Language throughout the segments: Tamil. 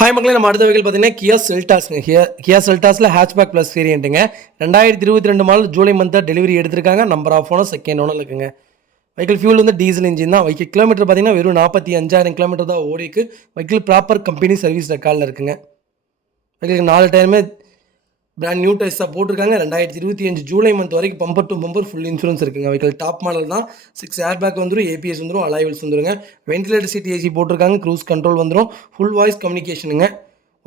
ஹாய் மக்களே, நம்ம அடுத்த வெஹிக்கிள் பார்த்தீங்கன்னா கியா செல்டாஸ்ங்க. கியா செல்டாஸில் ஹேட்ச்பேக் ப்ளஸ் வேரியண்ட்டுங்க. 2022 மாடல் ஜூலை மந்த்தாக டெலிவரி எடுத்திருக்காங்க. Number of owner second owner இருக்குங்க. வெஹிக்கிள் ஃபியூல் வந்து டீசல் இன்ஜின் தான். வெஹிக்கிள் கிலோமீட்டர் பார்த்தீங்கன்னா வெறும் 45,000 கிலோமீட்டர் தான் ஓடிக்கு. வெஹிக்கிள் ப்ராப்பர் கம்பெனி சர்வீஸ் ரெக்கார்டில் இருக்குங்க. வெஹிக்கிளுக்கு 4 டயருமே பிராண்ட் நியூ டயர்ஸ் தான் போட்டிருக்காங்க. 2025 ஜூலை மந்த் வரைக்கும் bumper to bumper full insurance இருக்குங்க. வெஹிக்கிள் டாப் மாடல் தான். 6 ஏர் பேக் வந்துடும், ஏபிஎஸ் வந்துடும், அலாய்வல்ஸ் வந்துருங்க. வென்டிலேட்டர் சீட் ஏசி போட்டிருக்காங்க. க்ரூஸ் கண்ட்ரோல் வந்துடும். ஃபுல் வாய்ஸ் கம்யூனிகேஷனுங்க.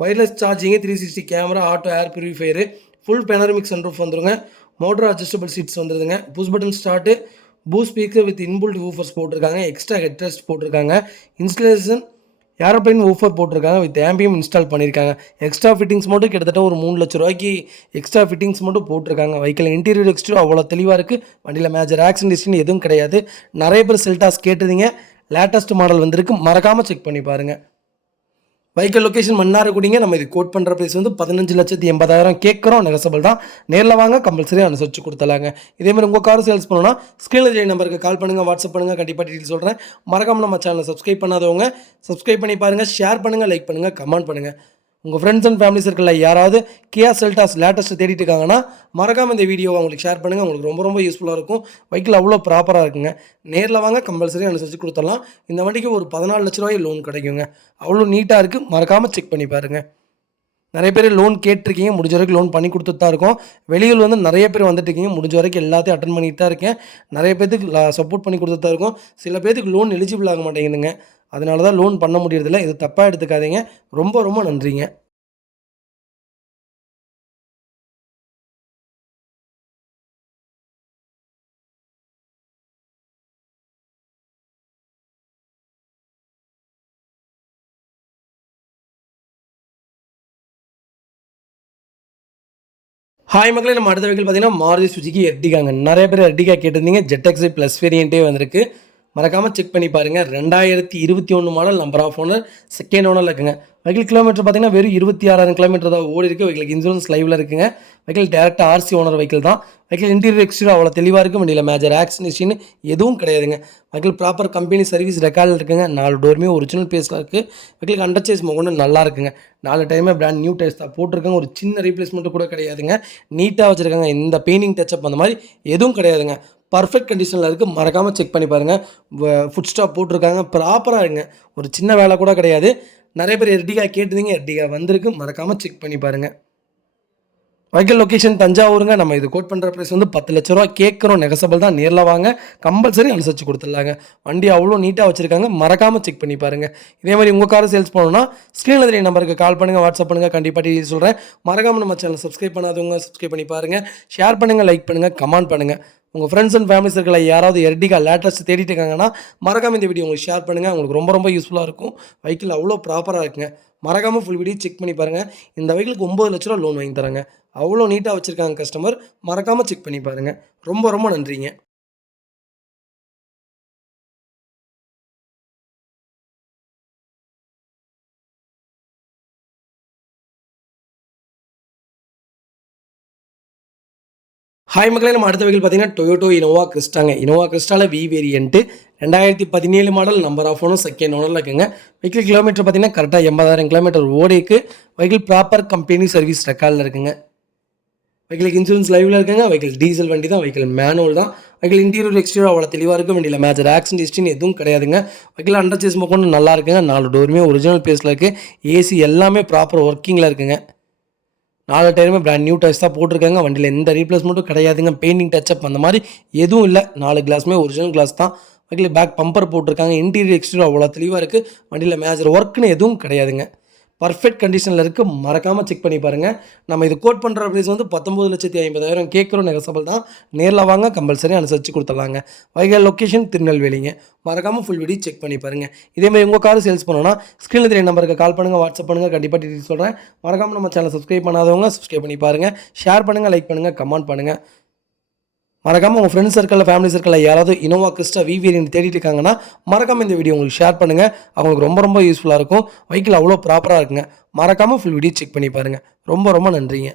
Wireless charging, 360 camera, auto air purifier, full panoramic sunroof வந்துருங்க. மோட்டர் அட்ஜஸ்டபிள் சீட்ஸ் வந்துருதுங்க. Push button start, boost speaker with inbuilt woofers போட்டிருக்காங்க. எக்ஸ்ட்ரா ஹெட் ரெஸ்ட் போட்டிருக்காங்க. இன்ஸ்டலேஷன் ஏரோப்ளைன் ஊஃபர் போட்டிருக்காங்க. வித் ஆம்பியம் இன்ஸ்டால் பண்ணியிருக்காங்க. எக்ஸ்ட்ரா ஃபிட்டிங்ஸ் மட்டும் கிட்டத்தட்ட ஒரு 3 லட்ச ரூபாய்க்கு எக்ஸ்ட்ரா ஃபிட்டிங்ஸ் மட்டும் போட்டிருக்காங்க. வெஹிக்கிள் இன்டீரியர் எக்ஸ்டீரியர் அவ்வளோ தெளிவாக இருக்குது. வண்டியில் மேஜர் ஆக்சிடென்ட் ஹிஸ்ட்ரி எதுவும் கிடையாது. நிறைய பேர் செல்டாஸ் கேட்டிருந்தீங்க. லேட்டஸ்ட் மாடல் வந்திருக்கு, மறக்காமல் செக் பண்ணி பாருங்கள். வெஹிக்கிள் லொக்கேஷன் மன்னார்குடிங்க. நம்ம இது கோட் பண்ணுற ப்ரைஸ் வந்து 15,80,000 கேட்குறோம். நெகசபிள் தான். நேரில் வாங்க, கம்பல்சரி அனுசரிச்சு கொடுத்தலாங்க. இதேமாதிரி உங்கள் கார் சேல்ஸ் பண்ணணும்னா ஸ்க்ரீனில் ஜெய் நம்பருக்கு கால் பண்ணுங்கள், வாட்ஸ்அப் பண்ணுங்கள். கண்டிப்பாக டீட்டெயில் சொல்கிறேன். மறக்காமல் நம்ம சேனலை சப்ஸ்கிரைப் பண்ணாதவங்க சப்ஸ்கிரைப் பண்ணி பாருங்கள். ஷேர் பண்ணுங்கள், லைக் பண்ணுங்கள், கமெண்ட் பண்ணுங்கள். உங்கள் ஃப்ரெண்ட்ஸ் அண்ட் ஃபேமிலி சர்க்கிளில் யாராவது கியா செல்டாஸ் லேட்டஸ்ட்டு தேடிட்டு இருக்காங்கன்னா மறக்காமல் இந்த வீடியோவை உங்களுக்கு ஷேர் பண்ணுங்கள். உங்களுக்கு ரொம்ப ரொம்ப யூஸ்ஃபுல்லாக இருக்கும். வெஹிக்கிள் அவ்வளோ ப்ராப்பராக இருக்குங்க. நேரில் வாங்க, கம்பல்சரி அனுசரித்து கொடுத்துடலாம். இந்த வண்டிக்கு ஒரு 14 லட்ச ரூபாய் லோன் கிடைக்குங்க. அவ்வளோ நீட்டாக இருக்குது. மறக்காமல் செக் பண்ணி பாருங்கள். நிறைய பேர் லோன் கேட்டிருக்கீங்க. முடிஞ்ச வரைக்கும் லோன் பண்ணி கொடுத்துட்டு தான் இருக்கோம். வெளியில் வந்து நிறைய பேர் வந்துட்டு இருக்கீங்க. முடிஞ்ச வரைக்கும் எல்லாத்தையும் அட்டன் பண்ணிட்டு தான் இருக்கேன். நிறைய பேருக்கு சப்போர்ட் பண்ணி கொடுத்துட்டு தான் இருக்கோம். சில பேருக்கு லோன் எலிஜிபிள் ஆக மாட்டேங்குதுங்க. அதனால தான் லோன் பண்ண முடியறதில்ல. இது தப்பாக எடுத்துக்காதீங்க. ரொம்ப ரொம்ப நன்றிங்க. ஹாய் மக்களே, நம்ம அடுத்த வெஹிக்கிள் பார்த்தீங்கன்னா மாருதி சுஜுகி எர்டிகாங்க. நிறைய பேர் எர்டிகா கேட்டிருந்தீங்க. ஜெட்எக்ஸை ப்ளஸ் வேரியண்ட்டே வந்திருக்கு. மறக்காமல் செக் பண்ணி பாருங்கள். 2021 model, number of owner second ஓனரில் இருக்குங்க. வெஹிக்கிள் கிலோமீட்டர் பார்த்தீங்கன்னா வெறும் 26,000 கிலோமீட்டர் தான் ஓடி இருக்குது. வெஹிக்கிள் இன்சூரன்ஸ் லைவில் இருக்குங்க. வெஹிக்கிள் டேரெக்டாக ஆர்சி ஓனர் வெஹிக்கிள் தான். வெஹிக்கிள் இன்டீரியர் எக்ஸ்டீரியர் அவ்வளோ தெளிவாக இருக்குது. வண்டியில் மேஜர் ஆக்சிடென்ட் எதுவும் கிடையாதுங்க. வெஹிக்கிள் ப்ராப்பர் கம்பெனி சர்வீஸ் ரெக்கார்டில் இருக்குங்க. 4 டோருமே ஒரிஜினல் பேஸில் இருக்குது. வெஹிக்கிள் அண்டர் சேஸ் கொண்டு நல்லா இருக்குங்க. 4 டைமே பிராண்ட் நியூ டயர்ஸ் தான் போட்டிருக்காங்க. ஒரு சின்ன ரீப்ளேஸ்மெண்ட்டு கூட கிடையாதுங்க. நீட்டாக வச்சுருக்காங்க. இந்த பெயிண்டிங் டச்சப் அந்த மாதிரி எதுவும் கிடையாதுங்க. பர்ஃபெக்ட் கண்டிஷனில் இருக்குது. மறக்காமல் செக் பண்ணி பாருங்கள். ஃபுட் ஸ்டாப் போட்டிருக்காங்க. ப்ராப்பராக இருக்குங்க. ஒரு சின்ன வேலை கூட கிடையாது. நிறைய பேர் எர்டிகா கேட்டிருந்தீங்க. எர்டிகா வந்திருக்கு. மறக்காமல் செக் பண்ணி பாருங்கள். வெஹிக்கிள் லொக்கேஷன் தஞ்சாவூருங்க. நம்ம இது கோட் பண்ணுற ப்ரைஸ் வந்து 10 லட்ச ரூபா கேட்குறோம். நெகசபிள் தான். நேரில் வாங்க, கம்பல்சரி அனுசரிச்சு கொடுத்துடலாங்க. வண்டி அவ்வளோ நீட்டாக வச்சுருக்காங்க. மறக்காமல் செக் பண்ணி பாருங்கள். இதே மாதிரி உங்கள் காரை சேல்ஸ் பண்ணணும்னா ஸ்க்ரீனில் தெரிய நம்பருக்கு கால் பண்ணுங்கள், வாட்ஸ்அப் பண்ணுங்கள். கண்டிப்பாக டீட்டெயில் சொல்கிறேன். மறக்காமல் நம்ம சேனல் சப்ஸ்கிரைப் பண்ணாதவங்க சப்ஸ்கிரைப் பண்ணி பாருங்கள். ஷேர் பண்ணுங்கள், லைக் பண்ணுங்கள், கமெண்ட் பண்ணுங்கள். உங்கள் ஃப்ரெண்ட்ஸ் அண்ட் ஃபேமிலி சர்க்கிளில் யாராவது எர்டிகா லேட்டஸ்ட் தேடிட்டு இருக்காங்கன்னா மறக்காமல் இந்த வீடியோ உங்களுக்கு ஷேர் பண்ணுங்கள். உங்களுக்கு ரொம்ப ரொம்ப யூஸ்ஃபுல்லாக இருக்கும். வெஹிக்கிள் அவ்வளோ ப்ராப்பராக இருக்குங்க. மறக்காமல் ஃபுல் வீடியோ செக் பண்ணி பாருங்கள். இந்த வெஹிக்கிளுக்கு 9 லட்ச ரூபா லோன் வாங்கி தராங்க. அவ்வளோ நீட்டாக வச்சுருக்காங்க கஸ்டமர். மறக்காமல் செக் பண்ணி பாருங்கள். ரொம்ப ரொம்ப நன்றிங்க. ஹாய் மக்களே, நம்ம அடுத்த வெஹிக்கிள் பார்த்தீங்கன்னா டொயோட்டோ இனோவா கிறிஸ்டாங்க. இனோவா கிறிஸ்டாவில் V variant 2017 model, number of owner second ஓனரில் இருக்குங்க. வெஹிக்கிள் கிலோமீட்டர் பார்த்தீங்கன்னா கரெக்டாக 80,000 கிலோமீட்டர் ஓடிக்கு. வெஹிக்கிள் ப்ராப்பர் கம்பெனி சர்வீஸ் ரெக்கார்டில் இருக்குங்க. வெஹிக்கிள் இன்சூரன்ஸ் லைவில் இருக்குங்க. வெஹிக்கிள் டீசல் வண்டி தான். வெஹிக்கிள் மேனுவல் தான். வெஹிக்கிள் இன்டீரியர் எக்ஸ்டீரியர் அவ்வளோ தெளிவாக இருக்கும். வண்டியில் மேஜர் ஆக்சிடென்ட் ஹிஸ்ட்ரி எதுவும் கிடையாதுங்க. வெஹிக்கிள் அண்டர் சேஸ் கொண்டு நல்லா இருக்குங்க. 4 டோருமே ஒரிஜினல் பேஸில் இருக்குது. ஏசி எல்லாமே ப்ராப்பர் ஒர்க்கிங்கில் இருக்குங்க. 4 டயருமே பிராண்ட் நியூ டயர்ஸ் தான் போட்டிருக்காங்க. வண்டியில் எந்த ரீப்ளேஸ்மெண்ட்டும் கிடையாதுங்க. பெயிண்டிங் டச்சப் அந்த மாதிரி எதுவும் இல்லை. 4 கிளாஸுமே ஒரிஜினல் கிளாஸ் தான். வெஹிக்கிள் பேக் பம்பர் போட்டிருக்காங்க. இன்டீரியர் எக்ஸ்டீரியர் அவ்வளோ தெளிவாக இருக்குது. வண்டியில் மேஜர் ஒர்க்குன்னு எதுவும் கிடையாதுங்க. பர்ஃபெக்ட் கண்டிஷனில் இருக்குது. மறக்காமல் செக் பண்ணி பாருங்கள். நம்ம இது கோட் பண்ணுற ப்ரைஸ் வந்து 19,50,000 கேட்குறோம். நெகசபிள் தான். நேரில் வாங்க, கம்பல்சரி அனுசரித்து கொடுத்துடலாங்க. Vehicle location திருநெல்வேலிங்க. மறக்காமல் ஃபுல் வீடியோ செக் பண்ணி பாருங்கள். இதேமாதிரி உங்கள் கார் சேல்ஸ் பண்ணணும்னா ஸ்க்ரீனில் தெரிய நம்பருக்கு கால் பண்ணுங்கள், வாட்ஸ்அப் பண்ணுங்கள். கண்டிப்பாக டீட்டெயில் சொல்கிறேன். மறக்காமல் நம்ம சேனல் சப்ஸ்கிரைப் பண்ணாதவங்க சப்ஸ்கிரைப் பண்ணி பாருங்கள். ஷேர் பண்ணுங்கள், லைக் பண்ணுங்கள், கமெண்ட் பண்ணுங்கள். மறக்காமல் உங்கள் ஃப்ரெண்ட்ஸ் சர்க்கிளில் ஃபேமிலி சர்க்கிளில் யாராவது இனோவா கிறிஸ்டா வி வேரியன்ட் தேடிட்டு இருக்காங்கன்னா மறக்காமல் இந்த வீடியோ உங்களுக்கு ஷேர் பண்ணுங்கள். அவங்களுக்கு ரொம்ப ரொம்ப யூஸ்ஃபுல்லாக இருக்கும். வெஹிக்கிள் அவ்வளோ ப்ராப்பராக இருக்குங்க. மறக்காமல் ஃபுல் வீடியோ செக் பண்ணி பாருங்கள். ரொம்ப ரொம்ப நன்றிங்க.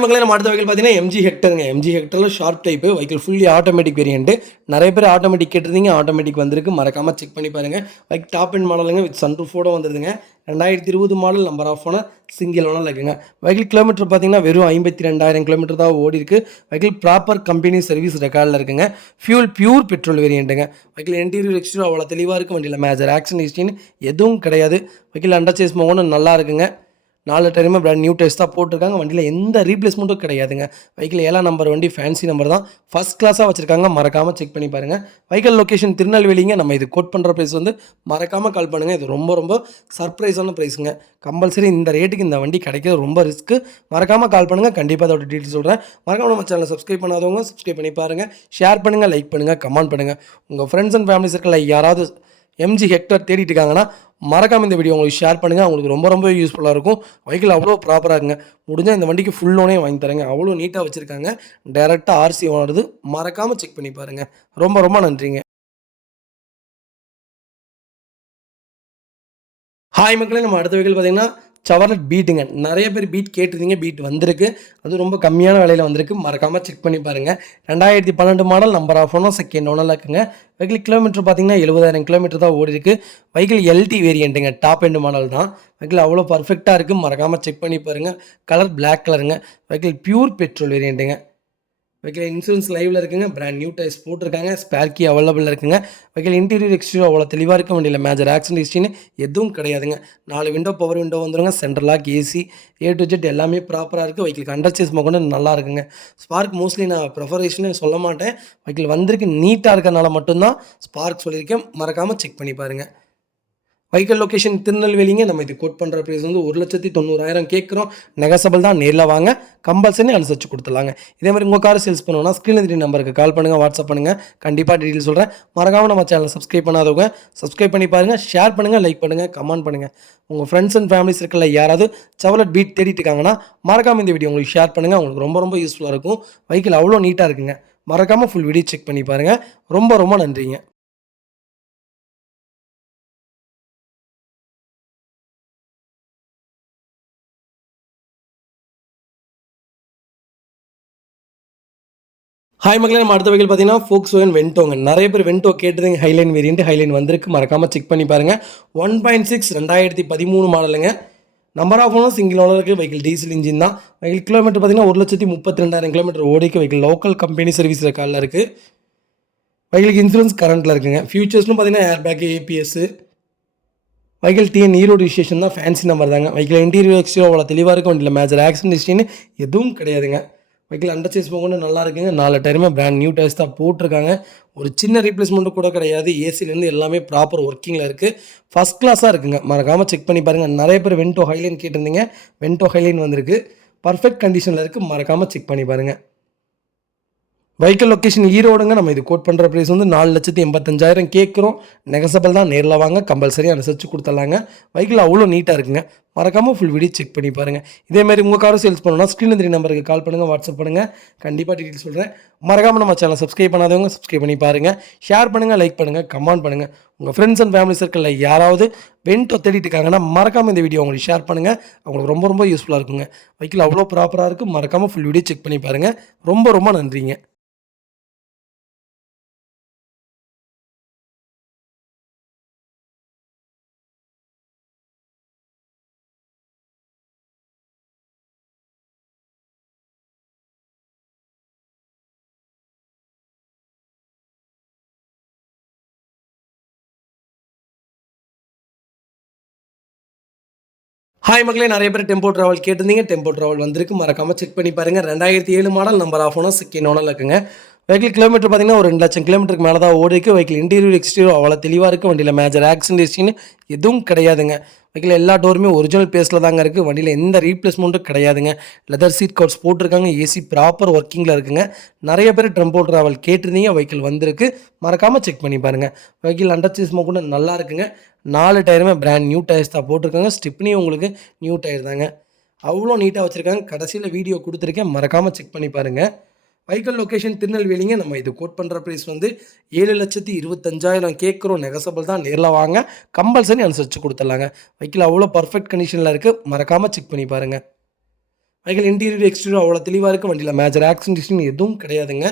மக்களே நம்ம அடுத்த வெஹிக்கிள் பார்த்தீங்கன்னா எம்ஜி ஹெக்டருங்க. எம்ஜி ஹெக்டரில் sharp type vehicle fully automatic variant. நிறைய பேர் ஆட்டோமேட்டிக் கேட்டிருந்தீங்க, ஆட்டோமேட்டிக் வந்திருக்கு. மறக்காமல் செக் பண்ணி பாருங்கள். பைக் டாப் அண்ட் மாடலுங்க வித் சன்ரூஃபோட வந்துருதுங்க. 2020 model, number of owner, single owner இருக்குங்க. வெஹிக்கிள் கிலோமீட்டர் பார்த்தீங்கன்னா வெறும் 52,000 கிலோமீட்டர் தான் ஓடி இருக்கு. வெஹிக்கிள் ப்ராப்பர் கம்பெனி சர்வீஸ் ரெக்கார்டில் இருக்குங்க. ஃபியூல் பியூர் பெட்ரோல் வேரியண்ட்டுங்க. வெஹிக்கிள் இன்டீரியர் எக்ஸ்டீரியர் அவ்வளோ தெளிவாக இருக்குது. வண்டியில் மேஜர் ஆக்சிடென்ட் ஹிஸ்ட்ரின்னு எதுவும் கிடையாது. வெஹிக்கிள் அண்டர் சேஸ் மோகனும் நல்லா இருக்குங்க. 4 டயருமே பிராண்ட் நியூ டயர்ஸ் தான் போட்டிருக்காங்க. வண்டியில் எந்த ரீப்ளேஸ்மெண்ட்டும் கிடையாதுங்க. வெஹிக்கிள் 7ஆம் நம்பர் வண்டி, ஃபேன்சி நம்பர் தான், ஃபஸ்ட் கிளாஸாக வச்சுருக்காங்க. மறக்காமல் செக் பண்ணி பாருங்கள். வெஹிக்கிள் லொக்கேஷன் திருநெல்வேலிங்க. நம்ம இது கோட் பண்ணுற ப்ரைஸ் வந்து மறக்காமல் கால் பண்ணுங்கள். இது ரொம்ப ரொம்ப சர்ப்ரைஸான ப்ரைஸுங்க. கம்பல்சரி இந்த ரேட்டுக்கு இந்த வண்டி கிடைக்கிறது ரொம்ப ரிஸ்க்கு. மறக்காமல் கால் பண்ணுங்கள். கண்டிப்பாக அதோட டீட்டெயில் சொல்கிறேன். மறக்காமல் நம்ம சேனலை சப்ஸ்கிரைப் பண்ணாதவங்க சப்ஸ்கிரைப் பண்ணி பாருங்கள். ஷேர் பண்ணுங்கள், லைக் பண்ணுங்கள், கமெண்ட் பண்ணுங்கள். உங்கள் ஃப்ரெண்ட்ஸ் அண்ட் ஃபேமிலி சர்க்கிளில் யாராவது எம்ஜி ஹெக்டர் தேடிட்டு இருக்காங்கன்னா மறக்காமல் இந்த வீடியோ உங்களுக்கு ஷேர் பண்ணுங்கள். அவங்களுக்கு ரொம்ப ரொம்ப யூஸ்ஃபுல்லாக இருக்கும். வெஹிக்கிள் அவ்வளோ ப்ராப்பராக இருக்குங்க. முடிஞ்சால் இந்த வண்டிக்கு ஃபுல் லோனே வாங்கி தரேங்க. அவ்வளோ நீட்டாக வச்சுருக்காங்க. டேரெக்டாக ஆர்சி ஓனருது. மறக்காமல் செக் பண்ணி பாருங்கள். ரொம்ப ரொம்ப நன்றிங்க. ஹாய் மக்களே, நம்ம அடுத்த வெஹிக்கிள் பார்த்தீங்கன்னா செவர்லெட் பீட்டுங்க. நிறைய பேர் பீட் கேட்டிருந்தீங்க. பீட் வந்திருக்கு. அது ரொம்ப கம்மியான விலையில் வந்திருக்கு. மறக்காமல் செக் பண்ணி பாருங்கள். 2012 model, number of owner, second ஓனரில் இருக்குங்க. வெஹிக்கிள் கிலோமீட்டர் பார்த்தீங்கன்னா 70,000 கிலோமீட்டர் தான் ஓடி இருக்குது. வெஹிக்கிள் எல்டி வேரியண்ட்டுங்க. டாப் எண்டு மாடல் தான். வெஹிக்கிள் அவ்வளோ பர்ஃபெக்டாக இருக்குது. மறக்காமல் செக் பண்ணி பாருங்கள். கலர் பிளாக் கலருங்க. வெஹிக்கிள் பியூர் பெட்ரோல் வேரியண்ட்டுங்க. வெஹிக்கிள் இன்சூரன்ஸ் லைவில் இருக்குங்க. பிராண்ட் நியூ டயர்ஸ் போட்டிருக்காங்க. ஸ்பேர் கீ அவைலபிள் இருக்குங்க. வெஹிக்கிள் இன்டீரியர் எக்ஸ்டீரியர் அவ்வளோ தெளிவாக இருக்க வண்டியில் மேஜர் ஆக்சிடென்ட் ஹிஸ்ட்ரின்னு எதுவும் கிடையாதுங்க. 4 விண்டோ பவர் விண்டோ வந்துருங்க. Central lock, AC, A to Z எல்லாமே ப்ராப்பராக இருக்குது. வெஹிக்கிள் அண்டர் சேஸ் கொண்டு நல்லா இருக்குங்க. ஸ்பார்க் மோஸ்ட்லி நான் ப்ரிஃபரேஷனே சொல்ல மாட்டேன். வெஹிக்கிள் வந்திருக்கு நீட்டாக இருக்கிறனால மட்டும்தான் ஸ்பார்க் சொல்லியிருக்கேன். மறக்காமல் செக் பண்ணி பாருங்கள். வெஹிக்கிள் லொக்கேஷன் திருநெல்வேலிங்க. நம்ம இது கோட் பண்ணுற ப்ரைஸ் வந்து 1,90,000 கேட்குறோம். நெகசபிள் தான். நேரில் வாங்க, கம்பல்சரி அனுசரிச்சு கொடுத்துலாங்க. இதே மாதிரி உங்கள் கார் சேல்ஸ் பண்ணணும்னா ஸ்க்ரீனில் தெரிய நம்பருக்கு கால் பண்ணுங்கள், வாட்ஸ்அப் பண்ணுங்கள். கண்டிப்பாக டீட்டெயில் சொல்கிறேன். மறக்காமல் நம்ம சேனலை சப்ஸ்கிரைப் பண்ணாதவங்க சப்ஸ்கிரைப் பண்ணி பாருங்கள். ஷேர் பண்ணுங்கள், லைக் பண்ணுங்கள், கமெண்ட் பண்ணுங்கள். உங்கள் ஃப்ரெண்ட்ஸ் அண்ட் ஃபேமிலி சர்க்கிளில் யாராவது செவர்லெட் பீட் தேடிட்டு இருக்காங்கன்னா மறக்காமல் இந்த வீடியோ உங்களுக்கு ஷேர் பண்ணுங்கள். உங்களுக்கு ரொம்ப ரொம்ப யூஸ்ஃபுல்லாக இருக்கும். வெஹிக்கிள் அவ்வளோ நீட்டாக இருக்குங்க. மறக்காமல் ஃபுல் வீடியோ செக் பண்ணி பாருங்கள். ரொம்ப ரொம்ப நன்றிங்க. ஹாய் மக்களே, நம்ம அடுத்த வெஹிக்கிள் பார்த்தீங்கன்னா Volkswagen வென்டோங்க. நிறைய பேர் வென்டோ கேட்டதுங்க. ஹைலைன் வேரியண்ட், ஹைலைன் வந்திருக்கு. மறக்காமல் செக் பண்ணி பாருங்கள். 1.6 2013 மாடலுங்க. Number of owner, single owner இருக்குது. வெஹிக்கிள் டீசல் இன்ஜின் தான். வெஹிக்கிள் கிலோமீட்டர் பார்த்தீங்கன்னா 1,32,000 கிலோமீட்டர் ஓடிக்கு. வெஹிக்கிள் லோக்கல் கம்பெனி சர்வீஸ் ரெக்கார்டில் இருக்குது. வெஹிக்கிளுக்கு இன்சூரன்ஸ் கரண்ட்டில் இருக்குங்க. ஃபியூச்சர்ஸ்லும் பார்த்தீங்கன்னா air bag, ABS. Vehicle TN Erode registration தான். ஃபேன்சி நம்பர் தாங்க. வெஹிக்கிள் இன்டீரியர் எக்ஸ்டீரியர் அவ்வளோ தெளிவாக இருக்கும். வண்டியில் மேஜர் ஆக்சிடென்ட் ஹிஸ்ட்ரின்னு எதுவும் கிடையாதுங்க. வெஹிக்கிள் அண்டர் சேஸ் கொண்டு நல்லா இருக்குங்க. 4 டயருமே பிராண்ட் நியூ டயர்ஸ் தான் போட்டிருக்காங்க. ஒரு சின்ன ரீப்ளேஸ்மெண்ட்டும் கூட கிடையாது. ஏசிலேருந்து எல்லாமே ப்ராப்பர் ஒர்க்கிங்கில் இருக்குது. ஃபஸ்ட் கிளாஸாக இருக்குங்க. மறக்காமல் செக் பண்ணி பாருங்கள். நிறைய பேர் வென்டோ ஹைலைன் கேட்டிருந்தீங்க. வென்டோ ஹைலைன் வந்திருக்கு. பர்ஃபெக்ட் கண்டிஷனில் இருக்குது. மறக்காமல் செக் பண்ணி பாருங்கள். வெஹிக்கிள் லொக்கேஷன் ஈரோடுங்க. நம்ம இது கோட் பண்ணுற ப்ரைஸ் வந்து 4,85,000 கேட்குறோம். நெகசபிள் தான். நேரில் வாங்க, கம்பல்சரி அனுசரித்து கொடுத்துடலாங்க. வெஹிக்கிள் அவ்வளோ நீட்டாக இருக்குங்க. மறக்காமல் ஃபுல் வீடியோ செக் பண்ணி பாருங்கள். இதேமாதிரி உங்கள் காரும் சேல்ஸ் பண்ணணும்னா ஸ்க்ரீனில் தெரிய நம்பருக்கு கால் பண்ணுங்கள், வாட்ஸ்அப் பண்ணுங்கள். கண்டிப்பாக டீட்டெயில் சொல்கிறேன். மறக்காமல் நம்ம சேனலை சப்ஸ்கிரைப் பண்ணாதவங்க சப்ஸ்கிரைப் பண்ணி பாருங்கள். ஷேர் பண்ணுங்கள், லைக் பண்ணுங்கள், கமெண்ட் பண்ணுங்கள். உங்கள் ஃப்ரெண்ட்ஸ் அண்ட் ஃபேமிலி சர்க்கிளில் யாராவது வென்டோ தேடிட்டு இருக்காங்கன்னா மறக்காமல் இந்த வீடியோ உங்களுக்கு ஷேர் பண்ணுங்கள். அவங்களுக்கு ரொம்ப ரொம்ப யூஸ்ஃபுல்லாக இருக்குங்க. வெஹிக்கிள் அவ்வளோ ப்ராப்பராக இருக்குது. மறக்காமல் ஃபுல் வீடியோ செக் பண்ணி பாருங்கள். ரொம்ப ரொம்ப நன்றிங்க. ஹாய் மக்களே, நிறைய பேர் டெம்போ ட்ராவல் கேட்டிருந்தீங்க. டெம்போ ட்ராவல் வந்திருக்கு. மறக்காமல் செக் பண்ணி பாருங்கள். 2007 model, number of owner, second ஓனரில் இருக்குங்க. வெஹிக்கிள் கிலோமீட்டர் பார்த்தீங்கன்னா ஒரு 2,00,000 கிலோமீட்டருக்கு மேலே தான் ஓடி இருக்குது. வெஹிக்கிள் இன்டீரியர் எக்ஸ்டீரியர் அவ்வளோ தெளிவாக இருக்குது. வண்டியில் மேஜர் ஆக்சிடென்ட் ஹிஸ்ட்ரின்னு எதுவும் கிடையாதுங்க. வெஹிக்கிள் எல்லா டோருமே ஒரிஜினல் பேஸில் தாங்க இருக்குது. வண்டியில் எந்த ரீப்ளேஸ்மெண்ட்டும் கிடையாதுங்க. லெதர் சீட் கவர்ஸ் போட்டிருக்காங்க. ஏசி ப்ராப்பர் ஒர்க்கிங்கில் இருக்குங்க. நிறைய பேர் டெம்போ ட்ராவல் கேட்டிருந்தீங்க. வெஹிக்கிள் வந்திருக்கு. மறக்காமல் செக் பண்ணி பாருங்கள். வெஹிக்கிள் அண்டர் சேஸ் கூட நல்லா இருக்குங்க. 4 டயருமே பிராண்ட் நியூ டயர்ஸ் தான் போட்டிருக்காங்க. ஸ்டிப்னியும் உங்களுக்கு நியூ டயர் தாங்க. அவ்வளோ நீட்டாக வச்சுருக்காங்க. கடைசியில் வீடியோ கொடுத்துருக்கேன். மறக்காமல் செக் பண்ணி பாருங்கள். வெஹிக்கிள் லொக்கேஷன் திருநெல்வேலிங்க. நம்ம இது கோட் பண்ணுற ப்ரைஸ் வந்து 7,25,000 கேட்குறோம். நெகசபிள் தான். நேரில் வாங்க, கம்பல்சரி அனுசரித்து கொடுத்துடலாங்க. வெஹிக்கிள் அவ்வளோ பர்ஃபெக்ட் கண்டிஷனில் இருக்குது. மறக்காமல் செக் பண்ணி பாருங்கள். வெஹிக்கிள் இன்டீரியர் எக்ஸ்டீரியர் அவ்வளோ தெளிவாக இருக்குது. வண்டியில் மேஜர் ஆக்சிடென்ட் எதுவும் கிடையாதுங்க.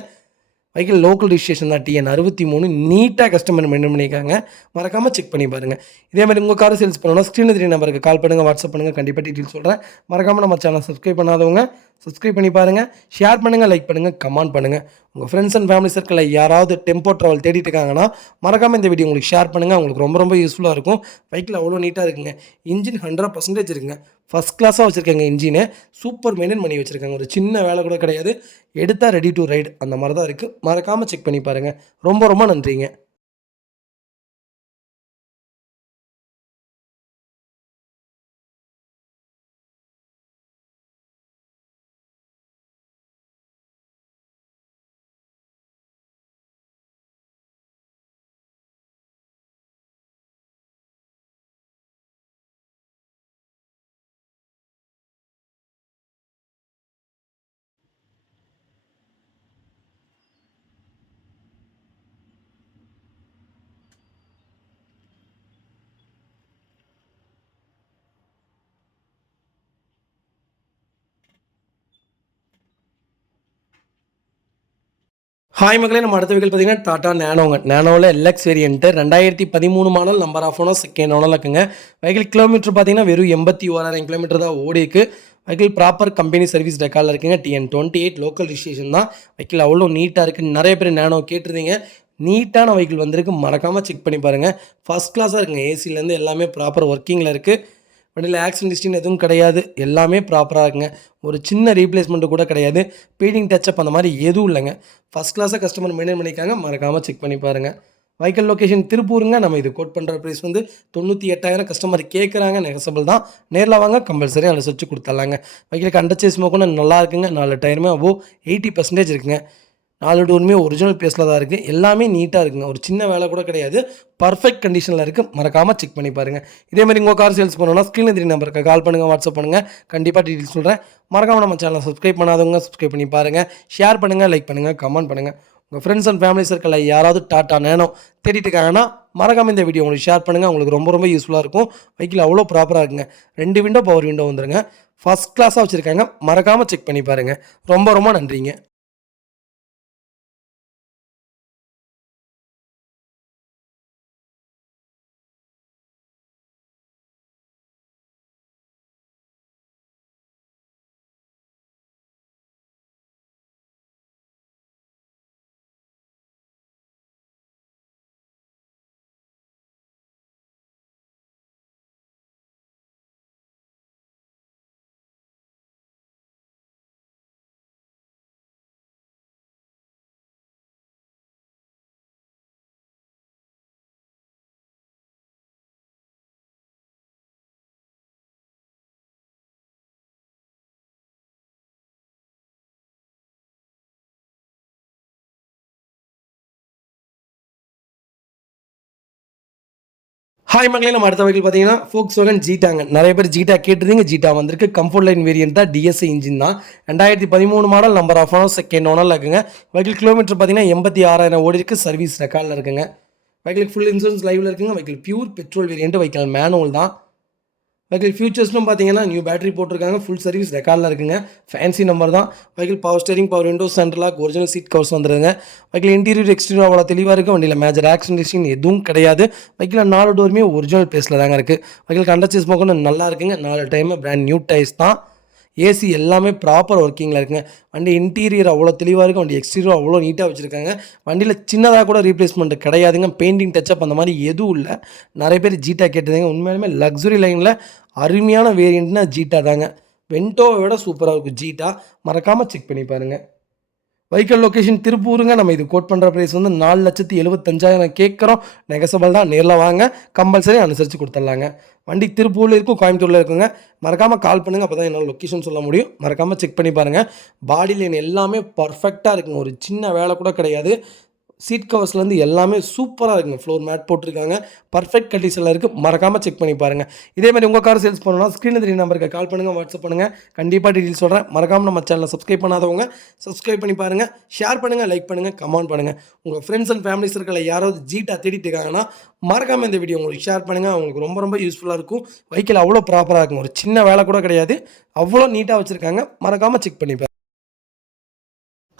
வெஹிக்கிள் லோக்கல் ரிஜிஸ்ட்ரேஷன் தான் TN 63 நீட்டாக கஸ்டமர் மெயின்டைன் பண்ணியிருக்காங்க. மறக்காமல் செக் பண்ணி பாருங்கள். இதே மாதிரி உங்கள் கார் சேல்ஸ் பண்ணணும்னா ஸ்க்ரீனில் தெரிய நம்பருக்கு கால் பண்ணுங்கள், வாட்ஸ்அப் பண்ணுங்கள். கண்டிப்பாக டீட்டெயில் சொல்கிறேன். மறக்காமல் நம்ம சேனல் சப்ஸ்கிரைப் பண்ணாதவங்க சப்ஸ்கிரைப் பண்ணி பாருங்கள். ஷேர் பண்ணுங்கள், லைக் பண்ணுங்கள், கமெண்ட் பண்ணுங்கள். உங்கள் ஃப்ரெண்ட்ஸ் அண்ட் ஃபேமிலி சர்க்கிளில் யாராவது டெம்போ ட்ராவல் தேடிட்டு இருக்காங்கன்னா மறக்காமல் இந்த வீடியோ உங்களுக்கு ஷேர் பண்ணுங்கள். உங்களுக்கு ரொம்ப ரொம்ப யூஸ்ஃபுல்லாக இருக்கும். வெஹிக்கிள் அவ்வளோ நீட்டாக இருக்குங்க. இன்ஜின் 100% இருக்குங்க. ஃபஸ்ட் கிளாஸாக வச்சுருக்காங்க. இன்ஜினை சூப்பர் மெயின்டைன் பண்ணி வச்சுருக்காங்க. ஒரு சின்ன வேலை கூட கிடையாது. எடுத்தால் ரெடி டு ரைடு அந்த மாதிரி தான் இருக்குது. மறக்காமல் செக் பண்ணி பாருங்கள். ரொம்ப ரொம்ப நன்றிங்க. ஹாய் மக்களே, நம்ம அடுத்த வெஹிக்கிள் பார்த்தீங்கன்னா டாடா நேனோங்க. நேனோவில் LX variant 2013 model, number of owner second ஓனரில் இருக்குங்க. வெஹிக்கிள் கிலோமீட்டர் பார்த்தீங்கன்னா வெறும் 81,000 கிலோமீட்டர் தான் ஓடி இருக்கு. வெஹிக்கிள் ப்ராப்பர் கம்பெனி சர்வீஸ் ரெக்கார்டில் இருக்குங்க. TN 28 லோக்கல் ரிஜிஸ்ட்ரேஷன் தான். வெஹிக்கிள் அவ்வளோ நீட்டாக இருக்குது. நிறைய பேர் நேனோ கேட்டிருந்தீங்க. நீட்டான வெஹிக்கிள் வந்திருக்கு. மறக்காமல் செக் பண்ணி பாருங்கள். ஃபஸ்ட் கிளாஸாக இருக்குங்க. ஏசிலேருந்து எல்லாமே ப்ராப்பர் ஒர்க்கிங்கில் இருக்குது. வண்டியில் ஆக்சிடென்ட் ஹிஸ்ட்ரின்னு எதுவும் கிடையாது. எல்லாமே ப்ராப்பராக இருக்குங்க. ஒரு சின்ன ரீப்ளேஸ்மெண்ட்டு கூட கிடையாது. பெயிண்டிங் டச்சப் அந்த மாதிரி எதுவும் இல்லைங்க. ஃபஸ்ட் கிளாஸாக கஸ்டமர் மெயின்டைன் பண்ணியிருக்காங்க. மறக்காமல் செக் பண்ணி பாருங்கள். வெஹிக்கிள் லொக்கேஷன் திருப்பூருங்க. நம்ம இது கோட் பண்ணுற ப்ரைஸ் வந்து 98,000 கஸ்டமர் கேட்குறாங்க. நெகசபிள் தான். நேரில் வாங்க, கம்பல்சரி அனுசரித்து கொடுத்துட்லாங்க. வெஹிக்கிளுக்கு அண்டர்ச்சேஸ் மோக்கணும் நல்லா இருக்குங்க. 4 டயருமே அபோவ் 80% இருக்குங்க. 4 டோருமே ஒரிஜினல் பேஸில் தான் இருக்குது. எல்லாமே நீட்டாக இருக்குங்க. ஒரு சின்ன வேலை கூட கிடையாது. பர்ஃபெக்ட் கண்டிஷனில் இருக்குது. மறக்காமல் செக் பண்ணி பாருங்கள். இதே மாதிரி உங்கள் கார் சேல்ஸ் பண்ணணும்னா ஸ்க்ரீனில் தெரிய நம்பருக்கு கால் பண்ணுங்கள், வாட்ஸ்அப் பண்ணுங்கள். கண்டிப்பாக டீட்டெயில்ஸ் சொல்கிறேன். மறக்காமல் நம்ம சேனலை சப்ஸ்கிரைப் பண்ணாதவங்க சப்ஸ்கிரைப் பண்ணி பாருங்கள். ஷேர் பண்ணுங்கள், லைக் பண்ணுங்கள், கமெண்ட் பண்ணுங்கள். உங்கள் ஃப்ரெண்ட்ஸ் அண்ட் ஃபேமிலி சர்க்கிளில் யாராவது டாடா நேனோ தேடிட்டு இருக்காங்கன்னா மறக்காமல் இந்த வீடியோ உங்களுக்கு ஷேர் பண்ணுங்கள். உங்களுக்கு ரொம்ப ரொம்ப யூஸ்ஃபுல்லாக இருக்கும். வெஹிக்கிள் அவ்வளோ ப்ராப்பராக இருக்குங்க. 2 விண்டோ பவர் விண்டோ வந்துருங்க. ஃபஸ்ட் கிளாஸாக வச்சுருக்காங்க. மறக்காமல் செக் பண்ணி பாருங்கள். ரொம்ப ரொம்ப நன்றிங்க. ஹாய் மக்களே, நம்ம அடுத்த வெஹிக்கிள் பார்த்தீங்கன்னா Volkswagen ஜீட்டாங்க. நிறைய பேர் ஜீட்டா கேட்டிருந்தீங்க. ஜீட்டா வந்திருக்கு. கம்ஃபர்ட் லைன் வேரியன்ட் தான். DSI இன்ஜின் தான். 2013 model, number of owner second ஓனரில் இருக்குங்க. வெஹிக்கிள் கிலோமீட்டர் பார்த்தீங்கன்னா 86,000 ஓடி இருக்குது. சர்வீஸ் ரெக்கார்டில் இருக்குங்க. வெஹிக்கிள் ஃபுல் இன்சூரன்ஸ் லைவில் இருக்குங்க. Vehicle pure petrol variant. Vehicle manual தான். வெஹிக்கிள் ஃபியூச்சர்ஸ்லும் பார்த்தீங்கன்னா நியூ பேட்டரி போட்டிருக்காங்க. ஃபுல் சர்வீஸ் ரெக்கார்டில் இருக்குங்க. ஃபேன்சி நம்பர் தான். Vehicle power steering, power windows, central lock, original seat covers வந்துருங்க. வெஹிக்கிள் இன்டீரியர் எக்ஸ்டீரியர் அவ்வளோ தெளிவாக இருக்குது. வண்டியில் மேஜர் ஆக்சிடென்ட் எதுவும் கிடையாது. வெஹிக்கிள் 4 டோருமே ஒரிஜினல் பேஸில் தாங்க இருக்குது. வெஹிக்கிள் அண்டர்ச்சேஸ் மோக்கணும் நல்லா இருக்குங்க. 4 டைம் பிராண்ட் நியூ டைஸ் தான். ஏசி எல்லாமே ப்ராப்பர் ஒர்க்கிங்கில் இருக்குங்க. வண்டி இன்டீரியர் அவ்வளோ தெளிவாக இருக்குது. வண்டி எக்ஸ்டீரியர் அவ்வளோ நீட்டாக வச்சுருக்காங்க. வண்டியில் சின்னதாக கூட ரீப்ளேஸ்மெண்ட் கிடையாதுங்க. பெயிண்டிங் டச்சப் அந்த மாதிரி எதுவும் இல்லை. நிறைய பேர் ஜீட்டா கேட்டதுங்க. உண்மையாலுமே லக்ஸுரி லைனில் அருமையான வேரியண்ட்னா ஜீட்டா தாங்க. வென்டோவை விட சூப்பராக இருக்கும் ஜீட்டா. மறக்காமல் செக் பண்ணி பாருங்கள். வெஹிக்கிள் லொக்கேஷன் திருப்பூருங்க. நம்ம இது கோட் பண்ணுற ப்ரைஸ் வந்து 4,75,000 கேட்குறோம். நெகசபிள் தான். நேரில் வாங்க, கம்பல்சரி அனுசரித்து கொடுத்துட்லாங்க. வண்டி திருப்பூரில் இருக்கும், கோயம்புத்தூரில் இருக்குங்க. மறக்காமல் கால் பண்ணுங்கள். அப்போ தான் என்னால் லொக்கேஷன் சொல்ல முடியும். மறக்காமல் செக் பண்ணி பாருங்கள். பாடி லைன் எல்லாமே பர்ஃபெக்டாக இருக்குங்க. ஒரு சின்ன வேலை கூட கிடையாது. சீட் கவர்ஸ்லேருந்து எல்லாமே சூப்பராக இருக்குங்க. ஃப்ளோர் மேட் போட்டிருக்காங்க. பர்ஃபெக்ட் கண்டிஷனில் இருக்குது. மறக்காமல் செக் பண்ணி பாருங்கள். இதே மாதிரி உங்கள் கார் சேல்ஸ் பண்ணணும்னா ஸ்க்ரீனில் தெரிய நம்பருக்கு கால் பண்ணுங்கள், வாட்ஸ்அப் பண்ணுங்கள். கண்டிப்பாக டீட்டெயில்ஸ் சொல்கிறேன். மறக்காமல் நம்ம சேனலை சப்ஸ்கிரைப் பண்ணாதவங்க சப்ஸ்கிரைப் பண்ணி பாருங்கள். ஷேர் பண்ணுங்கள், லைக் பண்ணுங்கள், கமெண்ட் பண்ணுங்கள். உங்கள் ஃப்ரெண்ட்ஸ் அண்ட் ஃபேமிலி சர்க்கிளில் யாராவது ஜீட்டா தேடிட்டு இருக்காங்கன்னா மறக்காமல் இந்த வீடியோ உங்களுக்கு ஷேர் பண்ணுங்கள். அவங்களுக்கு ரொம்ப ரொம்ப யூஸ்ஃபுல்லாக இருக்கும். வெஹிக்கிள் அவ்வளோ ப்ராப்பராக இருக்கும். ஒரு சின்ன வேலை கூட கிடையாது. அவ்வளோ நீட்டாக வச்சுருக்காங்க. மறக்காமல் செக் பண்ணி பாருங்கள்.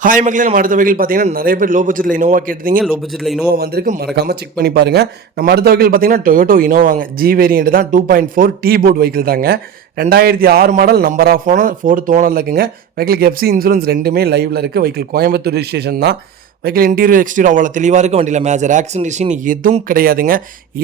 ஹாய் மக்களே, நம்ம அடுத்த வெஹிக்கிள் பார்த்தீங்கன்னா நிறைய பேர் லோ பட்ஜெட்டில் இனோவா கேட்டிருந்தீங்க. லோ பட்ஜெட்டில் இனோவா வந்திருக்கு. மறக்காமல் செக் பண்ணி பாருங்கள். நம்ம அடுத்த வெஹிக்கிள் பார்த்தீங்கன்னா டொயோட்டோ இனோவாங்க. ஜி வேரியண்ட் தான். 2.4 டீ போர்ட் வெஹிக்கிள் தாங்க. 2006 model, number of owner 4th ஓனரில் இருக்குங்க. வெஹிக்கிளுக்கு எஃப்சி இன்சூரன்ஸ் ரெண்டுமே லைவில் இருக்குது. வெஹிக்கிள் கோயம்புத்தூர் ரிஜிஸ்ட்ரேஷன் தான். வெஹிக்கிள் இன்டீரியர் எக்ஸ்டீரியர் அவ்வளோ தெளிவாக இருக்குது. வண்டியில் மேஜர் ஆக்சிடென்ட் எதுவும் கிடையாதுங்க.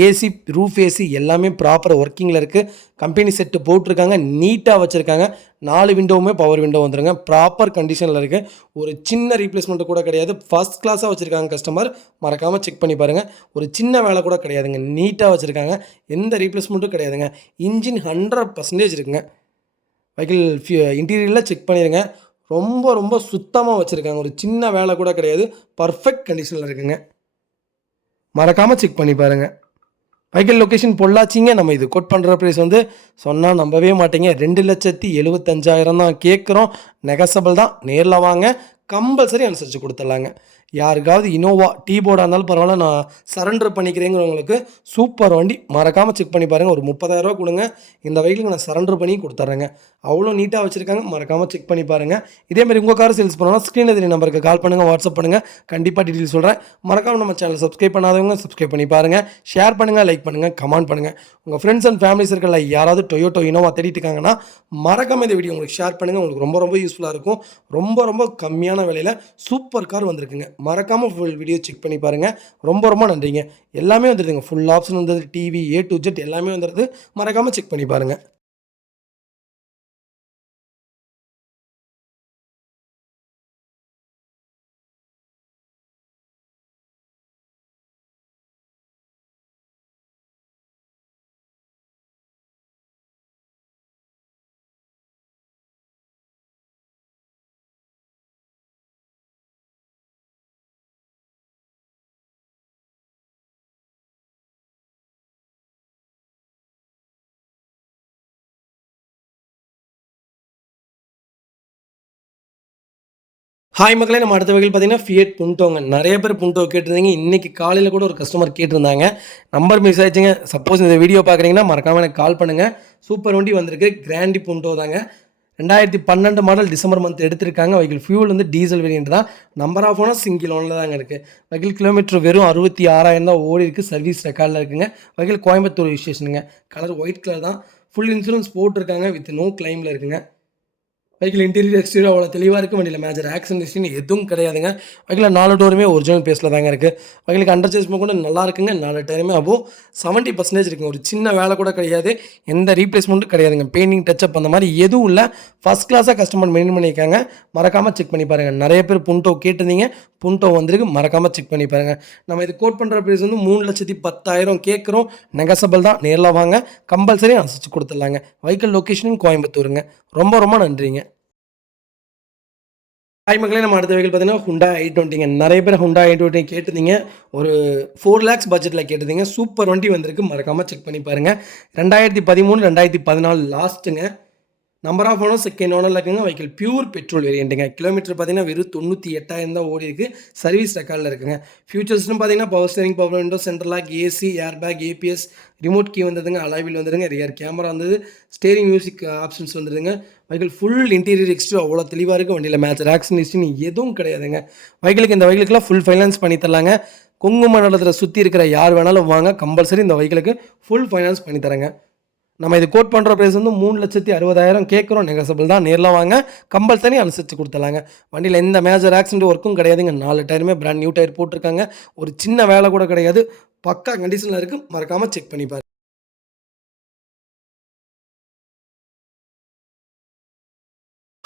ஏசி, ரூஃப் ஏசி எல்லாமே ப்ராப்பர் ஒர்க்கிங்கில் இருக்குது. கம்பெனி செட்டு போட்டிருக்காங்க. நீட்டாக வச்சுருக்காங்க. 4 விண்டோவுமே பவர் விண்டோ வந்துருங்க. ப்ராப்பர் கண்டிஷனில் இருக்குது. ஒரு சின்ன ரீப்ளேஸ்மெண்ட்டு கூட கிடையாது. ஃபஸ்ட் கிளாஸாக வச்சுருக்காங்க கஸ்டமர். மறக்காமல் செக் பண்ணி பாருங்கள். ஒரு சின்ன வேலை கூட கிடையாதுங்க. நீட்டாக வச்சுருக்காங்க. எந்த ரீப்ளேஸ்மெண்ட்டும் கிடையாதுங்க. இன்ஜின் 100% இருக்குங்க. வெஹிக்கிள் இன்டீரியரில் செக் பண்ணிடுங்க. ரொம்ப ரொம்ப சுத்தமாக வச்சுருக்காங்க. ஒரு சின்ன வேலை கூட கிடையாது. பர்ஃபெக்ட் கண்டிஷனில் இருக்குங்க. மறக்காமல் செக் பண்ணி பாருங்கள். வெஹிக்கிள் லொக்கேஷன் பொள்ளாச்சிங்க. நம்ம இது கோட் பண்ணுற ப்ரைஸ் வந்து சொன்னால் நம்பவே மாட்டீங்க. 2,75,000 தான் கேட்குறோம். நெகசபிள் தான். நேரில் வாங்க, கம்பல்சரி அனுசரித்து கொடுத்துட்லாங்க. யாருக்காவது இனோவா டீ போர்டாக இருந்தாலும் பரவாயில்ல, நான் சரண்டர் பண்ணிக்கிறேங்கிறவங்களுக்கு சூப்பர் வண்டி. மறக்காமல் செக் பண்ணி பாருங்கள். ஒரு 30,000 கொடுங்க, இந்த வெஹிக்கிளுக்கு நான் சரண்டர் பண்ணி கொடுத்துட்றேங்க. அவ்வளோ நீட்டாக வச்சுருக்காங்க. மறக்காமல் செக் பண்ணி பாருங்கள். இதேமாதிரி உங்கள் கார் சேல்ஸ் பண்ணணும்னா ஸ்க்ரீனில் தெரிய நம்பருக்கு கால் பண்ணுங்கள், வாட்ஸ்அப் பண்ணுங்கள். கண்டிப்பாக டீட்டெயில் சொல்கிறேன். மறக்காமல் நம்ம சேனல் சப்ஸ்கிரைப் பண்ணாதவங்க சப்ஸ்கிரைப் பண்ணி பாருங்கள். ஷேர் பண்ணுங்கள், லைக் பண்ணுங்கள், கமெண்ட் பண்ணுங்கள். உங்கள் ஃப்ரெண்ட்ஸ் அண்ட் ஃபேமிலி சர்க்கிளில் யாராவது டொயோட்டோ இனோவா தேடிட்டு இருக்காங்கன்னா மறக்காமல் இந்த வீடியோ உங்களுக்கு ஷேர் பண்ணுங்கள். உங்களுக்கு ரொம்ப ரொம்ப யூஸ்ஃபுல்லாக இருக்கும். ரொம்ப ரொம்ப கம்மியான விலையில் சூப்பர் கார் வந்திருக்குங்க. மறக்காமல் ஃபுல் வீடியோ செக் பண்ணி பாருங்கள். ரொம்ப ரொம்ப நன்றிங்க. எல்லாமே வந்துடுதுங்க. ஃபுல் ஆப்ஷன் வந்தது. டிவி A to Z எல்லாமே வந்துடுது. மறக்காமல் செக் பண்ணி பாருங்கள். ஹாய் மக்களே, நம்ம அடுத்த வெஹிக்கிள் பார்த்தீங்கன்னா ஃபியட் புண்டோங்க. நிறைய பேர் புண்டோ கேட்டிருந்தீங்க. இன்றைக்கி காலையில் கூட ஒரு கஸ்டமர் கேட்டிருந்தாங்க. நம்பர் மிஸ் ஆயிடுச்சுங்க. சப்போஸ் இந்த வீடியோ பார்க்குறீங்கன்னா மறக்காமல் எனக்கு கால் பண்ணுங்கள். சூப்பர் வண்டி வந்திருக்கு. கிராண்டி புண்டோ தாங்க. 2012 மாடல், டிசம்பர் மந்த் எடுத்திருக்காங்க. வெஹிக்கிள் ஃபியூல் வந்து டீசல் வேரியன்ட் தான். நம்பர் ஆஃப் ஓனர் சிங்கிள் ஓனில் தாங்க இருக்குது. வெஹிக்கிள் கிலோமீட்டர் வெறும் 66,000 தான் ஓடி இருக்குது. சர்வீஸ் ரெக்கார்டில் இருக்குங்க. வெஹிக்கிள் கோயம்புத்தூர் ரிஜிஸ்ட்ரேஷனுங்க. கலர் ஒயிட் கலர் தான். ஃபுல் இன்சூரன்ஸ் போட்டிருக்காங்க. வித் நோ கிளைமில் இருக்குங்க. வெஹிக்கிள் இன்டீரியர் எக்ஸ்டீரியர் அவ்வளோ தெளிவாக இருக்குது. வண்டியில் மேஜர் ஆக்சிடென்ட் எதுவும் கிடையாதுங்க. வெஹிக்கிள் 4 டோருமே ஒரிஜினல் பேஸில் தாங்க இருக்குது. வெஹிக்கிளுக்கு அண்டர் சேஸ்மெண்ட் கூட நல்லா இருக்குங்க. 4 டயருமே அபோவ் 70% இருக்குங்க. ஒரு சின்ன வேலை கூட கிடையாது. எந்த ரீப்ளேஸ்மெண்ட்டும் கிடையாதுங்க. பெயிண்டிங் டச்சப் அந்த மாதிரி எதுவும் இல்லை. ஃபஸ்ட் கிளாஸாக கஸ்டமர் மெயின்டைன் பண்ணியிருக்காங்க. மறக்காமல் செக் பண்ணி பாருங்கள். நிறைய பேர் புண்டோ கேட்டிருந்தீங்க. புண்டோ வந்திருக்கு. மறக்காமல் செக் பண்ணி பாருங்கள். நம்ம இது கோட் பண்ணுற ப்ரைஸ் வந்து 3,10,000 கேட்குறோம். நெகசபிள் தான். நேரில் வாங்க, கம்பல்சரி அனுசரித்து கொடுத்துடலாங்க. வெஹிக்கிள் லொக்கேஷனும் கோயம்புத்தூருங்க. ரொம்ப ரொம்ப நன்றிங்க. ஹாய் மக்களே, நம்ம அடுத்த வெஹிக்கிள் பார்த்தீங்கன்னா ஹுண்டா i20ங்க. நிறைய பேர் ஹுண்டா i20 கேட்டிருந்தீங்க. ஒரு 4 lakhs பட்ஜெட்டில் கேட்டிருந்தீங்க. சூப்பர் வண்டி வந்திருக்கு. மறக்காமல் செக் பண்ணி பாருங்கள். 2013, 2014 லாஸ்ட்டுங்க. நம்பர் ஆஃப் ஓனர் செகண்ட் ஓனரில் இருக்குங்க. வெஹிக்கிள் பியூர் பெட்ரோல் வேரியண்ட்டுங்க. கிலோமீட்டர் பார்த்தீங்கன்னா வெறும் 98,000 தான் ஓடி இருக்குது. சர்வீஸ் ரெக்கார்டில் இருக்குங்க. ஃபியூச்சர்ஸ்னு பார்த்தீங்கன்னா power steering, power window, central lock, AC, air bag, APS, remote key வந்ததுங்க. அலாய்வில் வந்துடுங்க. ரியர் கேமரா வந்தது. ஸ்டேரிங் மியூசிக் ஆப்ஷன்ஸ் வந்துடுங்க. வெஹிக்கிள் ஃபுல் இன்டீரியர் எக்ஸ்டீரியர் அவ்வளோ தெளிவாக இருக்குது. வண்டியில் மேஜர் ஆக்சிடென்ட் எதுவும் கிடையாதுங்க. வெஹிக்கிளுக்கு இந்த வெஹிக்கிளுக்குலாம் ஃபுல் ஃபைனான்ஸ் பண்ணி தரலாங்க. குங்கும நிலத்தில் சுற்றி இருக்கிற யார் வேணாலும் வாங்க, கம்பல்சரி இந்த வெஹிக்கிளுக்கு ஃபுல் ஃபைனான்ஸ் பண்ணி தரேங்க. நம்ம இது கோட் பண்ணுற ப்ரைஸ் வந்து 3,60,000 கேட்குறோம். நெகசபிள் தான். நேரில் வாங்க, கம்பல்சரி அனுசரித்து கொடுத்துலாங்க. வண்டியில் எந்த மேஜர் ஆக்சிடென்ட் ஒர்க்கும் கிடையாதுங்க. 4 டயருமே பிராண்ட் நியூ டயர் போட்டிருக்காங்க. ஒரு சின்ன வேலை கூட கிடையாது. பக்கா கண்டிஷனில் இருக்குது. மறக்காமல் செக் பண்ணி பாருங்க.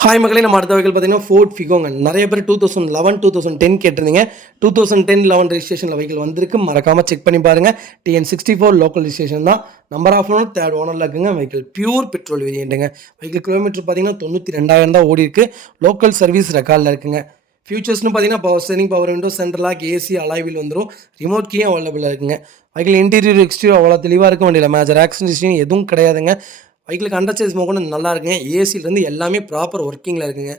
ஹாய் மக்களே, நம்ம அடுத்த வெஹிக்கிள் பார்த்தீங்கன்னா ஃபோர்ட் ஃபிகோங்க. நிறைய பேர் 2011, 2010 கேட்டிருந்தீங்க. 2010, 11 ரெஜிஸ்ட்ரேஷனில் வெஹிக்கிள் வந்திருக்கு. மறக்காமல் செக் பண்ணி பாருங்கள். TN64 லோக்கல் ரெஜிஸ்ட்ரேஷன் தான். நம்பர் ஆஃப் ஓனர் தேர்ட் ஓனரில் இருக்குங்க. வெஹிக்கிள் பியூர் பெட்ரோல் வேரியண்ட்டுங்க. வெஹிக்கிள் கிலோமீட்டர் பார்த்தீங்கன்னா 92,000 தான் ஓடி இருக்குது. லோக்கல் சர்வீஸ் ரெக்கார்டில் இருக்குங்க. ஃபியூச்சர்ஸ்னு பார்த்தீங்கன்னா power steering, power window, central lock, AC, alloy wheel வந்துடும். ரிமோட் கீயும் அவைலபிளாக இருக்குங்க. வெஹிக்கிள் இன்டீரியர், எக்ஸ்டீரியர் அவ்வளோ தெளிவாக இருக்க வண்டியில் மேஜர் ஆக்சிடென்ட் எதுவும் கிடையாதுங்க. வெஹிக்கிளுக்கு அண்டர் சேஸ் மோகன் நல்லா இருக்குங்க. ஏசிலேருந்து எல்லாமே ப்ராப்பர் ஒர்க்கிங்கில் இருக்குங்க.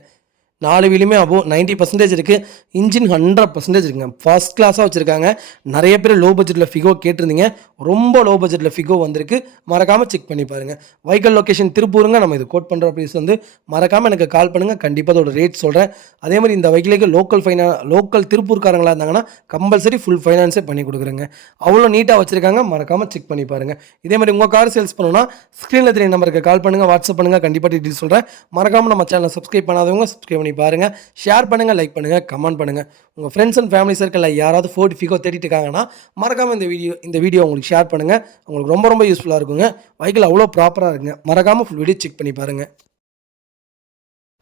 4 வீலுமே அபோவ் 90% இருக்குது. இன்ஜின் 100% இருக்குங்க. ஃபர்ஸ்ட் கிளாஸாக வச்சுருக்காங்க. நிறைய பேர் லோ பட்ஜெட்டில் ஃபிகோ கேட்டிருந்தீங்க. ரொம்ப லோ பட்ஜெட்டில் ஃபிகோ வந்திருக்கு. மறக்காமல் செக் பண்ணி பாருங்கள். வெஹிக்கிள் லொக்கேஷன் திருப்பூருங்க. நம்ம இது கோட் பண்ணுற ப்ரைஸ் வந்து மறக்காமல் எனக்கு கால் பண்ணுங்கள். கண்டிப்பாக அதோட ரேட் சொல்கிறேன். அதே மாதிரி இந்த வெஹிக்கிளுக்கு லோக்கல் திருப்பூர்காரங்களாக இருந்தாங்கன்னா கம்பல்சரி ஃபுல் ஃபைனான்ஸே பண்ணி கொடுக்குறேங்க. அவ்வளோ நீட்டாக வச்சுருக்காங்க. மறக்காமல் செக் பண்ணி பாருங்கள். இதே மாதிரி உங்கள் கார் சேல்ஸ் பண்ணணும்னா ஸ்க்ரீனில் தெரிய நம்பருக்கு கால் பண்ணுங்கள், வாட்ஸ்அப் பண்ணுங்கள். கண்டிப்பாக டீட்டெயில் சொல்கிறேன். மறக்காமல் நம்ம சேனலை சப்ஸ்கிரைப் பண்ணாதவங்க சப்ஸ்கிரைப் பண்ணி பாருங்கள். ஷேர் பண்ணுங்கள், லைக் பண்ணுங்கள், கமெண்ட் பண்ணுங்கள். உங்கள் ஃப்ரெண்ட்ஸ் அண்ட் ஃபேமிலி சர்க்கிளில் யாராவது ஃபோர்ட் ஃபிகோ தேடிட்டு இருக்காங்கன்னா மறக்காமல் இந்த வீடியோ உங்களுக்கு ஷேர் பண்ணுங்கள். உங்களுக்கு ரொம்ப யூஸ்ஃபுல்லாக இருக்குங்க. வெஹிக்கிள் அவ்வளோ ப்ராப்பராக இருக்குங்க. மறக்காமல் ஃபுல் வீடியோ செக் பண்ணி பாருங்கள்.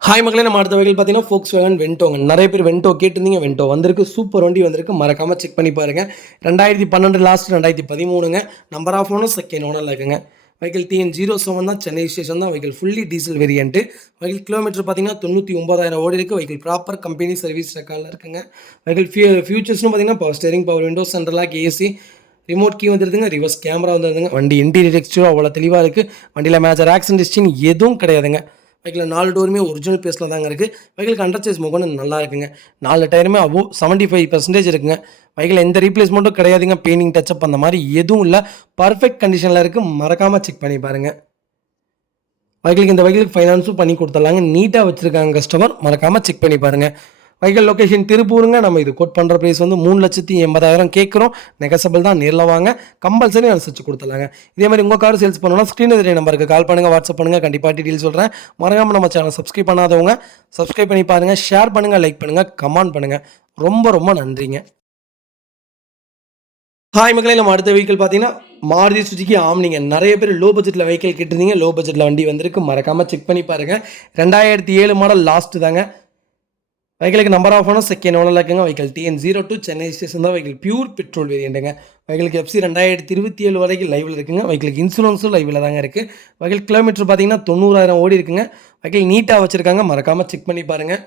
ஹாய் மக்களே, நம்ம அடுத்த வெஹிக்கிள் பார்த்தீங்கன்னா Volkswagen வென்டோங்க. நிறைய பேர் வென்டோ கேட்டிருந்தீங்க. வென்டோ வந்திருக்கு. சூப்பர் வண்டி வந்திருக்கு. மறக்காமல் செக் பண்ணி பாருங்கள். 2012 லாஸ்ட் 2013ங்க. நம்பர் ஆஃப் ஓனர் செகண்ட் ஓனரில் இருக்குங்க. வெஹிக்கிள் TN07 தான், சென்னை ஸ்டேஷன் தான். Vehicle fully diesel variant. Vehicle kilometre பார்த்தீங்கன்னா 99,000 ஓடி இருக்குது. வெஹிக்கிள் ப்ராப்பர் கம்பெனி சர்வீஸ் ரெக்கார்டில் இருக்குங்க. வெஹிக்கிள் ஃபியூச்சர்ஸ்னு பார்த்தீங்கன்னா power steering, power window, central lock, AC, remote key வந்துடுதுங்க. ரிவர்ஸ் கேமரா வந்துடுதுங்க. வண்டி இன்டீரியர் எக்ஸ்டீரியர் அவ்வளோ தெளிவாக இருக்குது. வண்டியில் மேஜர் ஆக்சிடென்ட் எதுவும் கிடையாதுங்க. வெஹிக்கிள் 4 டோருமே ஒரிஜினல் பேஸில் தாங்க இருக்குது. வெஹிக்கிளுக்கு அண்டர் சேஸ் மோகன் நல்லா இருக்குங்க. 4 டயருமே அபோவ் 75% இருக்குங்க. வெஹிக்கிள் எந்த ரீப்ளேஸ்மெண்ட்டும் கிடையாதுங்க. பெயிண்டிங் டச்சப் அந்த மாதிரி எதுவும் இல்லை. பர்ஃபெக்ட் கண்டிஷனில் இருக்குது. மறக்காமல் செக் பண்ணி பாருங்கள். இந்த வெஹிக்கிளுக்கு ஃபைனான்ஸும் பண்ணி கொடுத்துடலாங்க. நீட்டாக வச்சுருக்காங்க கஸ்டமர். மறக்காமல் செக் பண்ணி பாருங்கள். வெஹிக்கிள் லொக்கேஷன் திருப்பூருங்க. நம்ம இது கோட் பண்ணுற ப்ரைஸ் வந்து 3,80,000 கேட்குறோம். நெகசபிள் தான். நேரில் வாங்க, கம்பல்சரி அனுசரிச்சு கொடுத்துலாங்க. இதே மாதிரி உங்கள் கார் சேல்ஸ் பண்ணணும்னா ஸ்க்ரீனில் தெரிய நம்பருக்கு கால் பண்ணுங்கள், வாட்ஸ்அப் பண்ணுங்கள். கண்டிப்பாக டீட்டெயில் சொல்கிறேன். மறக்காமல் நம்ம சேனல் சப்ஸ்கிரைப் பண்ணாதவங்க சப்ஸ்கிரைப் பண்ணி பாருங்கள். ஷேர் பண்ணுங்கள், லைக் பண்ணுங்கள், கமெண்ட் பண்ணுங்கள். ரொம்ப நன்றிங்க. ஹாய் மக்களே, நம்ம அடுத்த வெஹிக்கிள் பார்த்தீங்கன்னா மாருதி சுஜுகி ஆம்னிங்க. நிறைய பேர் லோ பட்ஜெட்டில் வெஹிக்கிள் கேட்டிருந்தீங்க. லோ பட்ஜெட்டில் வண்டி வந்திருக்கு. மறக்காமல் செக் பண்ணி பாருங்கள். 2007 மாடல் லாஸ்ட்டு தாங்க. வெஹிக்கிளுக்கு நம்பர் ஆஃப் ஓனர் செகண்ட் ஓனரில் இருக்குங்க. வெஹிக்கிள் TN02 சென்னை ஸ்டேஷன் தான். வெஹிக்கிள் பியூர் பெட்ரோல் வேரியண்ட்டுங்க. வெஹிக்கிளுக்கு FC 2027 வரைக்கும் லைவில் இருக்குங்க. வெஹிக்கிளுக்கு இன்சூரன்ஸும் லைவில் தாங்க இருக்குது. வெஹிக்கிள் கிலோமீட்டர் பார்த்தீங்கன்னா 90,000 ஓடி இருக்குங்க. வெஹிக்கிள் நீட்டாக வச்சுருக்காங்க. மறக்காமல் செக் பண்ணி பாருங்கள்.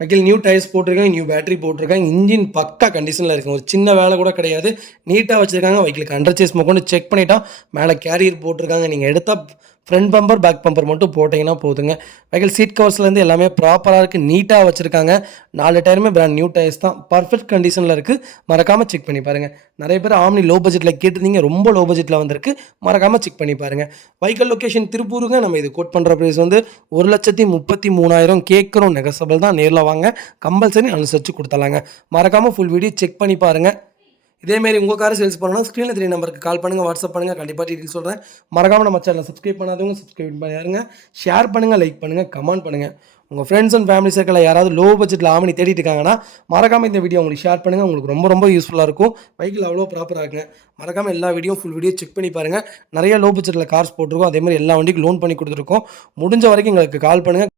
வெஹிக்கிள் நியூ டயர்ஸ் போட்டிருக்காங்க, நியூ பேட்டரி போட்டிருக்காங்க. இன்ஜின் பக்கா கண்டிஷனில் இருக்குங்க. ஒரு சின்ன வேலை கூட கிடையாது. நீட்டாக வச்சுருக்காங்க. வெஹிக்கிளுக்கு அண்டர் சேஸ் கொண்டு செக் பண்ணிட்டா மேலே கேரியர் போட்டிருக்காங்க. நீங்கள் எடுத்தால் ஃப்ரண்ட் பம்பர், பேக் பம்பர் மட்டும் போட்டிங்கன்னா போதுங்க. வெஹிக்கிள் சீட் கவர்ஸ்லேருந்து எல்லாமே ப்ராப்பராக இருக்குது. நீட்டாக வச்சுருக்காங்க. 4 டயருமே பிராண்ட் நியூ டயர்ஸ் தான். பர்ஃபெக்ட் கண்டிஷனில் இருக்குது. மறக்காமல் செக் பண்ணி பாருங்கள். நிறைய பேர் ஆம்னி லோ பட்ஜெட்டில் கேட்டிருந்தீங்க. ரொம்ப லோ பட்ஜெட்டில் வந்திருக்கு. மறக்காமல் செக் பண்ணி பாருங்கள். வெஹிக்கிள் லொக்கேஷன் திருப்பூருங்க. நம்ம இது கோட் பண்ணுற ப்ரைஸ் வந்து 1,33,000 கேட்குறோம். நெகசபிள் தான். நேரில் வாங்க, கம்பல்சரி அனுசரித்து கொடுத்துலாங்க. மறக்காமல் ஃபுல் வீடியோ செக் பண்ணி பாருங்கள். இதேமாரி உங்கள் காரை சேல்ஸ் பண்ணணும்னா ஸ்க்ரீனில் தெரிய நம்பருக்கு கால் பண்ணுங்கள், வாட்ஸ்அப் பண்ணுங்கள். கண்டிப்பாக டீட்டெயில் சொல்கிறேன். மறக்காமல் நம்ம சேனலை சப்ஸ்கிரைப் பண்ணாதவங்க சப்ஸ்கிரைப் பண்ணிடுங்க. ஷேர் பண்ணுங்கள், லைக் பண்ணுங்கள், கமெண்ட் பண்ணுங்கள். உங்கள் ஃப்ரெண்ட்ஸ் அண்ட் ஃபேமிலி சர்க்கிளில் யாராவது லோ பட்ஜெட்டில் ஆம்னி தேடிட்டு இருக்காங்கன்னா மறக்காமல் இந்த வீடியோ உங்களுக்கு ஷேர் பண்ணுங்கள். உங்களுக்கு ரொம்ப யூஸ்ஃபுல்லாக இருக்கும். வெஹிக்கிள் அவ்வளோ ப்ராப்பராக இருக்குங்க. மறக்காமல் எல்லா வீடியோ ஃபுல் வீடியோ செக் பண்ணி பாருங்கள். நிறைய லோ பட்ஜெட்டில் கார்ஸ் போட்டிருக்கோம். அதேமாதிரி எல்லா வண்டிக்கும் லோன் பண்ணி கொடுத்துருக்கோம். முடிஞ்ச வரைக்கும் எங்களுக்கு கால் பண்ணுங்கள்.